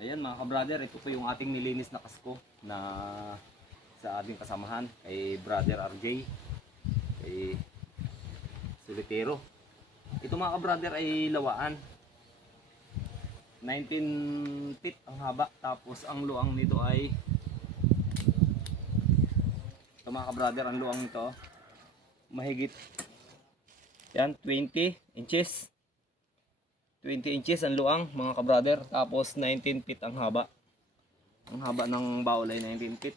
Ayan mga ka-brother, ito po yung ating nilinis na kasko na sa ating kasamahan kay Brother RJ, kay Solitero. Ito mga ka-brother ay lawaan. 19 feet ang haba, tapos ang luang nito ay ito mga ka-brother, ang luang nito mahigit yan 20 inches. 20 inches ang luang mga ka-brother, tapos 19 feet ang haba. Ang haba ng baul ay 19 feet.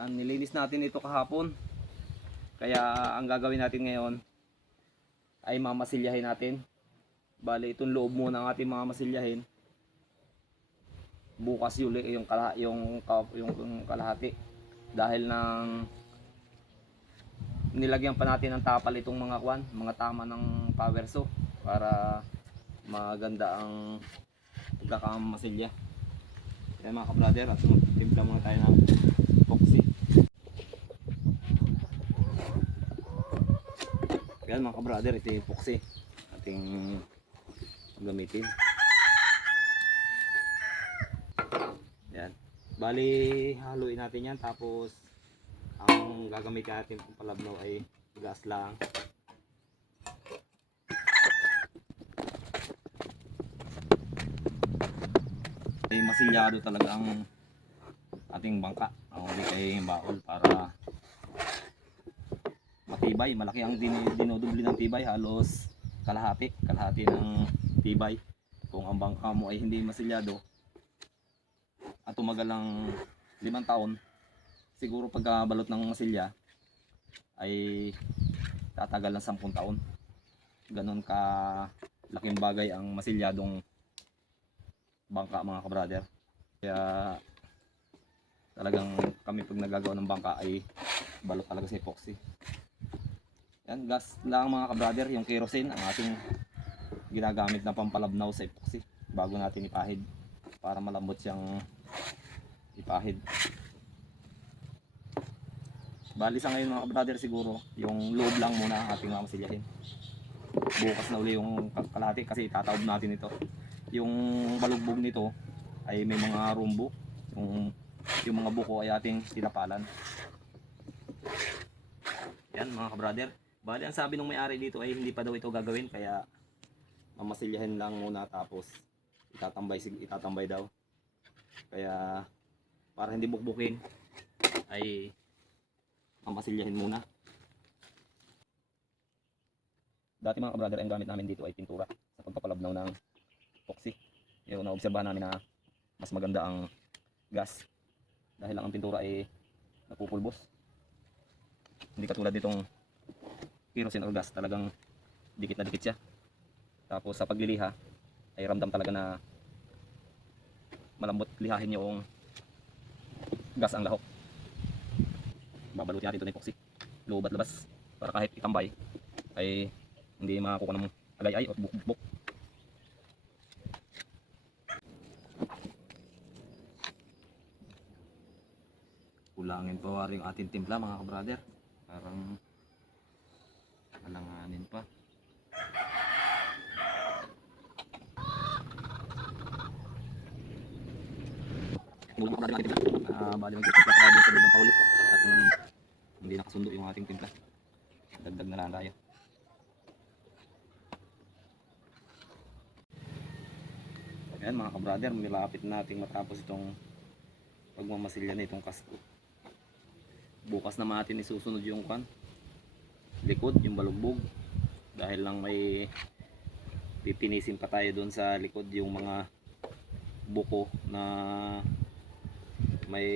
Yan, nilinis natin ito kahapon. Kaya ang gagawin natin ngayon ay mamasilyahin natin. Bale, itong loob muna ang ating mamasilyahin. Bukas yung kalahati. Dahil nang nilagyan pa natin ng tapal itong mga tama ng power saw para maganda ang pagkakamasilya. Kaya mga ka-brother, at magtimpla muna tayo ng epoxy. Kaya mga ka-brother, ito yung epoxy ating gamitin. Yan. Bali, haluin natin yan, tapos ang gagamitin natin pang palabnaw ay gas lang. Ay masilyado talaga ang ating bangka, ang kay baol, para matibay. Malaki ang dinodubli ng tibay, halos kalahati ng tibay. Kung ang bangka mo ay hindi masilyado at tumagal ng 5 taon, siguro pagkabalot ng masilya ay tatagal ng 10 taon. Ganon ka laking bagay ang masilyadong bangka mga ka-brother. Kaya talagang kami pag nagagawa ng bangka ay balot talaga sa epoxy. Yan, gas lang mga ka-brother, yung kerosene ang ating ginagamit na pampalabnaw sa epoxy bago natin ipahid, para malambot siyang ipahid. Bali sa ngayon mga ka-brother, siguro yung loob lang muna ang ating mamasilyahin. Bukas na uli yung kalahati kasi tataob natin ito. Yung balugbog nito ay may mga rumbo, yung mga buko ay ating tinapalan. Yan mga ka-brother. Bali ang sabi ng may-ari dito ay hindi pa daw ito gagawin, kaya mamasilyahin lang muna, tapos itatambay daw. Kaya para hindi bukbukin ay mamasilyahin muna. Dati mga ka-brother, ang gamit namin dito ay pintura sa pagpapalabnaw ng epoxy. Yung naobserbahan namin na mas maganda ang gas dahil lang ang pintura ay napupulbos. Hindi katulad nitong kerosene or gas, talagang dikit na dikit siya. Tapos sa pagliliha ay ramdam talaga na malambot lihahin yung gas ang lahok. Babalutin natin ito ng epoxy, loob at labas, para kahit itambay ay hindi makakuha ng agay-ay o bukbuk. Kulangin pa wari yung ating timpla mga ka-brother, parang alanganin pa. Bubuk natin ang ating timpla. Bali magtitimpla tayo sa ng paulit at hindi nakasundo yung ating timpla, dagdag na lang tayo. Ayan mga ka-brother, nilapit natin matapos itong pagmamasilya na itong kasko. Bukas naman natin isusunod yung likod, yung balugbog, dahil lang may pipinisin pa tayo doon sa likod, yung mga buko na may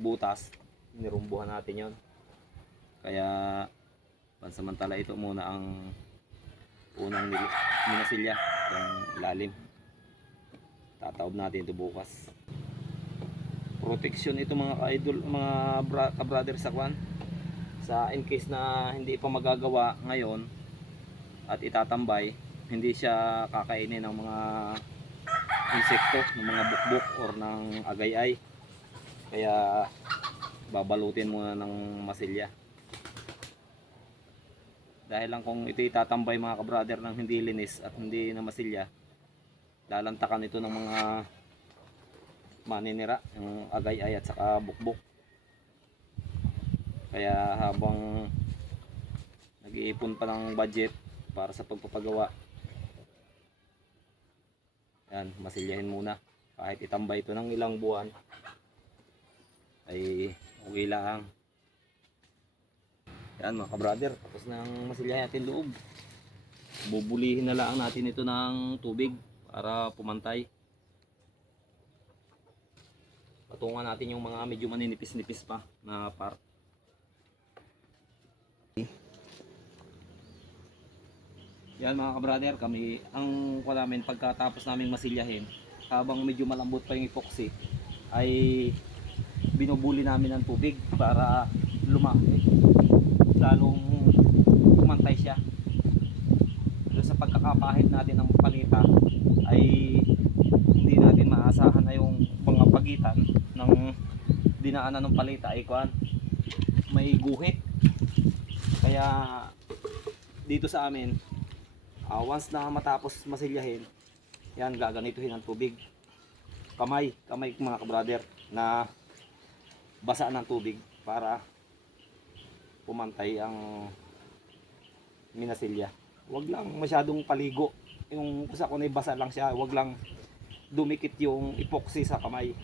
butas, nirumbuhan natin yon. Kaya pansamantala ito muna ang unang minasilya, yung ilalim. Tataob natin ito bukas. Protection ito mga ka-idol, mga ka-brother, sa in case na hindi pa magagawa ngayon at itatambay, hindi siya kakainin ng mga insekto, ng mga bukbok or ng agay-ay. Kaya babalutin muna ng masilya. Dahil lang kung ito itatambay mga ka-brother ng hindi linis at hindi na masilya, lalantakan ito ng mga maninira, yung agay-ay at saka bukbok. Kaya habang nag-iipon pa ng budget para sa pagpapagawa, yan, masilyahin muna. Kahit itambay ito ng ilang buwan ay okay lang. Yan mga kabrader, tapos nang masilyahin natin loob, bubulihin na lang natin ito ng tubig para pumantay. Patungan natin yung mga medyo maninipis-nipis pa na part. Yan mga kabrader, kami ang kuha namin pagkatapos naming masilyahin, habang medyo malambot pa yung epoxy, ay binubuli namin ng tubig para lumaki, lalong kumantay siya. So, sa pagkakapahid natin ng palita ay hindi natin maasahan na yung mga pagitan ng dinaanan ng palita ay kuan, may guhit. Kaya dito sa amin, once na matapos masilyahin, yan, gaganituhin ang tubig. Kamay mga kabrader, na basa ng tubig para pumantay ang minasilya. Wag lang masyadong paligo. Yung kusa ko na basa lang siya, wag lang dumikit yung epoxy sa kamay.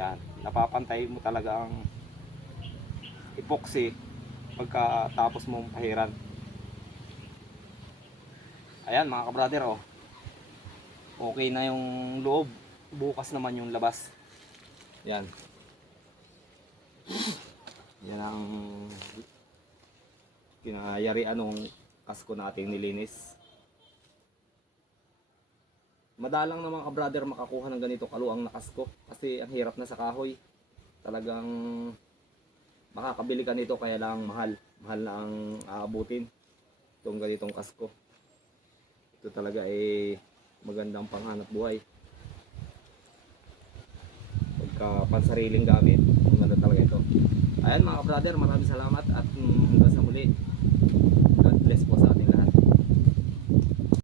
Yan, napapantay mo talaga ang epoxy pagkatapos mong pahiran. Ayan mga kabrader, oh. Okay na yung loob, bukas naman yung labas. Yan. Yan ang kinayarian nung kasko nating nilinis. Madalang na mga kabrader makakuha ng ganito kaluang na kasko kasi ang hirap na sa kahoy. Talagang makakabili ka nito kaya lang mahal. Mahal na ang aabutin itong ganitong kasko. Ito talaga ay magandang panghanap buhay. Pagka pansariling gamit, maganda talaga ito. Ayan mga brother, maraming salamat at hanggang sa muli. God bless po sa